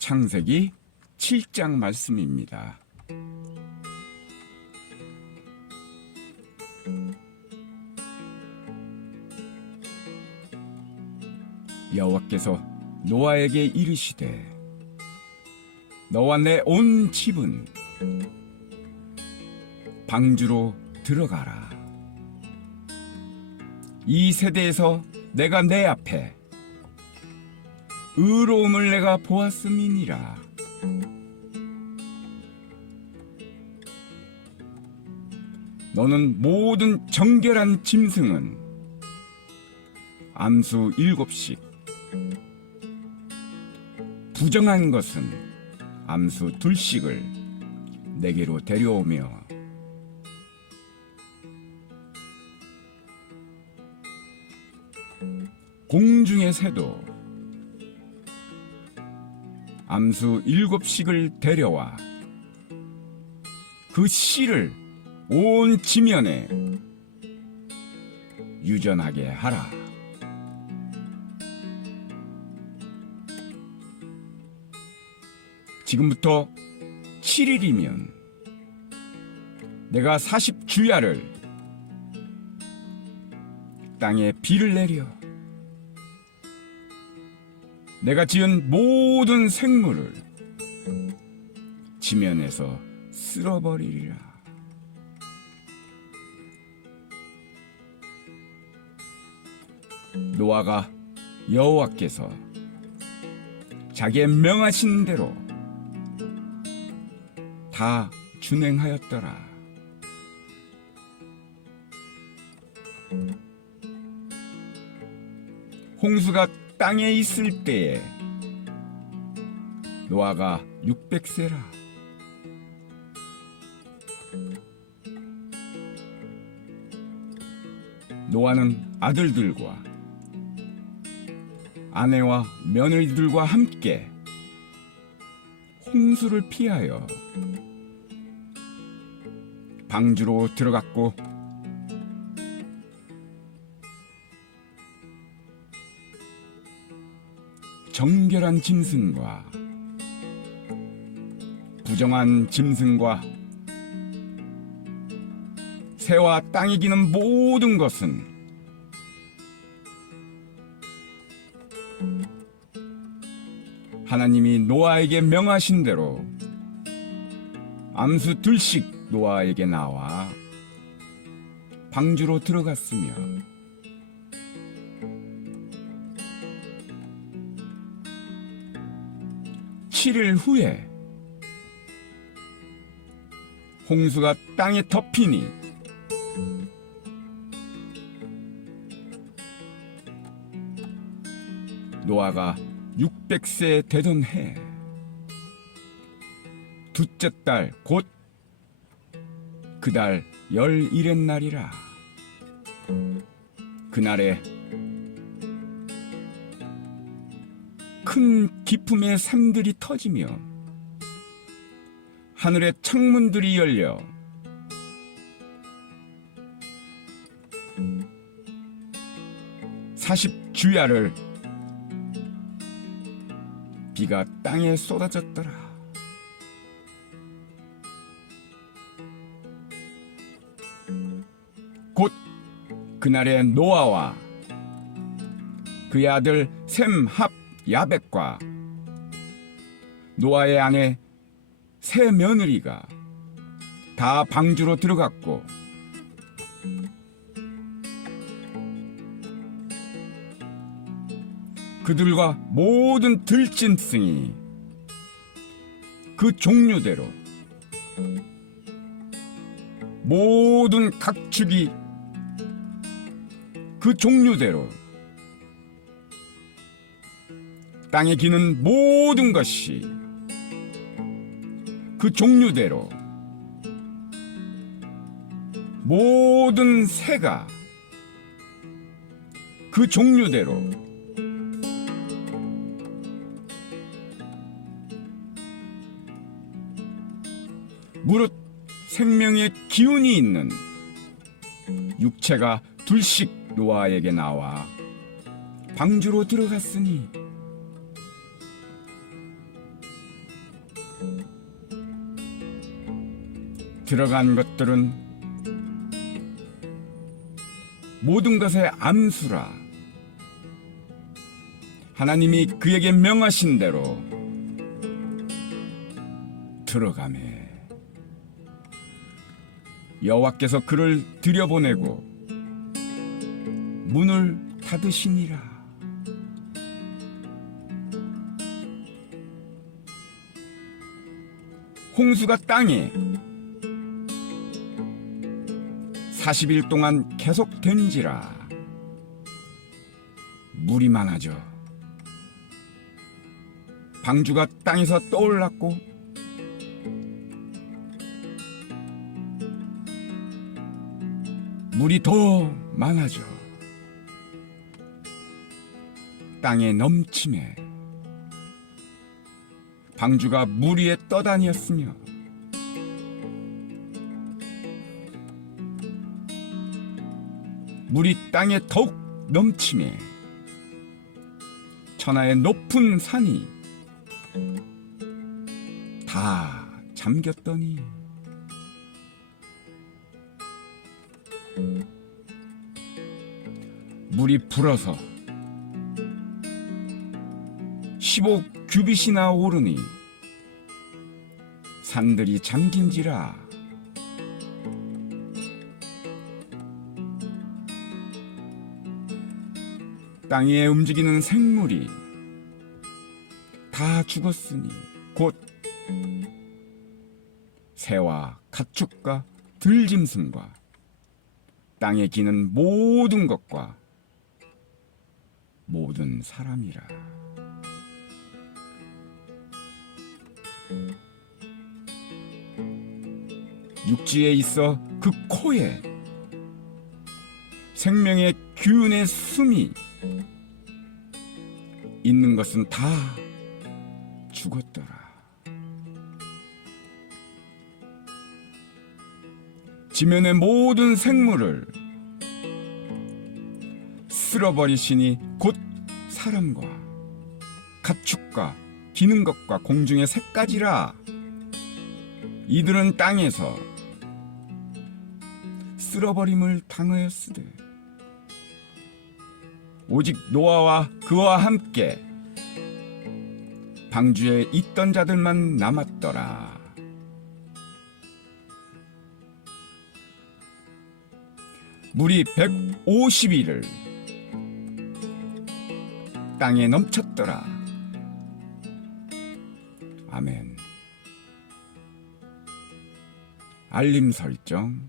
창세기 7장 말씀입니다. 여호와께서 노아에게 이르시되 너와 내 온 집은 방주로 들어가라. 이 세대에서 내가 내 앞에 의로움을 내가 보았음이니라. 너는 모든 정결한 짐승은 암수 일곱씩, 부정한 것은 암수 둘씩을 내게로 데려오며 공중의 새도 암수 일곱 씩을 데려와 그 씨를 온 지면에 유전하게 하라. 지금부터 7일이면 내가 40주야를 땅에 비를 내려 내가 지은 모든 생물을 지면에서 쓸어버리리라. 노아가 여호와께서 자기의 명하신 대로 다 준행하였더라. 홍수가 땅에 있을 때에 노아가 600세라. 노아는 아들들과 아내와 며느리들과 함께 홍수를 피하여 방주로 들어갔고 정결한 짐승과 부정한 짐승과 새와 땅에 기는 모든 것은 하나님이 노아에게 명하신 대로 암수 둘씩 노아에게 나와 방주로 들어갔으며 칠일 후에 홍수가 땅에 덮이니 노아가 600세 되던 해 둘째 달 곧 그달 열일의 날이라. 그날에 큰 기품의 샘들이 터지며 하늘의 창문들이 열려 사십 주야를 비가 땅에 쏟아졌더라. 곧 그날에 노아와 그의 아들 셈합 야벳과 노아의 아내 세 며느리가 다 방주로 들어갔고 그들과 모든 들짐승이 그 종류대로 모든 각축이 그 종류대로 땅에 기는 모든 것이 그 종류대로 모든 새가 그 종류대로 무릇 생명의 기운이 있는 육체가 둘씩 노아에게 나와 방주로 들어갔으니 들어간 것들은 모든 것의 암수라. 하나님이 그에게 명하신 대로 들어가매. 여호와께서 그를 들여보내고 문을 닫으시니라. 홍수가 땅에 40일 동안 계속된지라. 물이 많아져 방주가 땅에서 떠올랐고 물이 더 많아져 땅에 넘침에 방주가 물 위에 떠다녔으며 물이 땅에 더욱 넘침에 천하의 높은 산이 다 잠겼더니 물이 불어서 15 규빗이나 오르니 산들이 잠긴지라 땅 위에 움직이는 생물이 다 죽었으니 곧 새와 가축과 들짐승과 땅에 기는 모든 것과 모든 사람이라. 육지에 있어 그 코에 생명의 균의 숨이 있는 것은 다 죽었더라. 지면의 모든 생물을 쓸어버리시니 곧 사람과 가축과 기는 것과 공중의 새까지라 이들은 땅에서 쓸어버림을 당하였으되 오직 노아와 그와 함께 방주에 있던 자들만 남았더라. 물이 150일을 땅에 넘쳤더라. 아멘. 알림 설정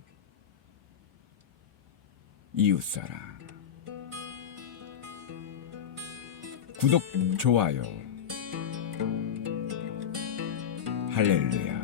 이웃사랑 구독 좋아요. 할렐루야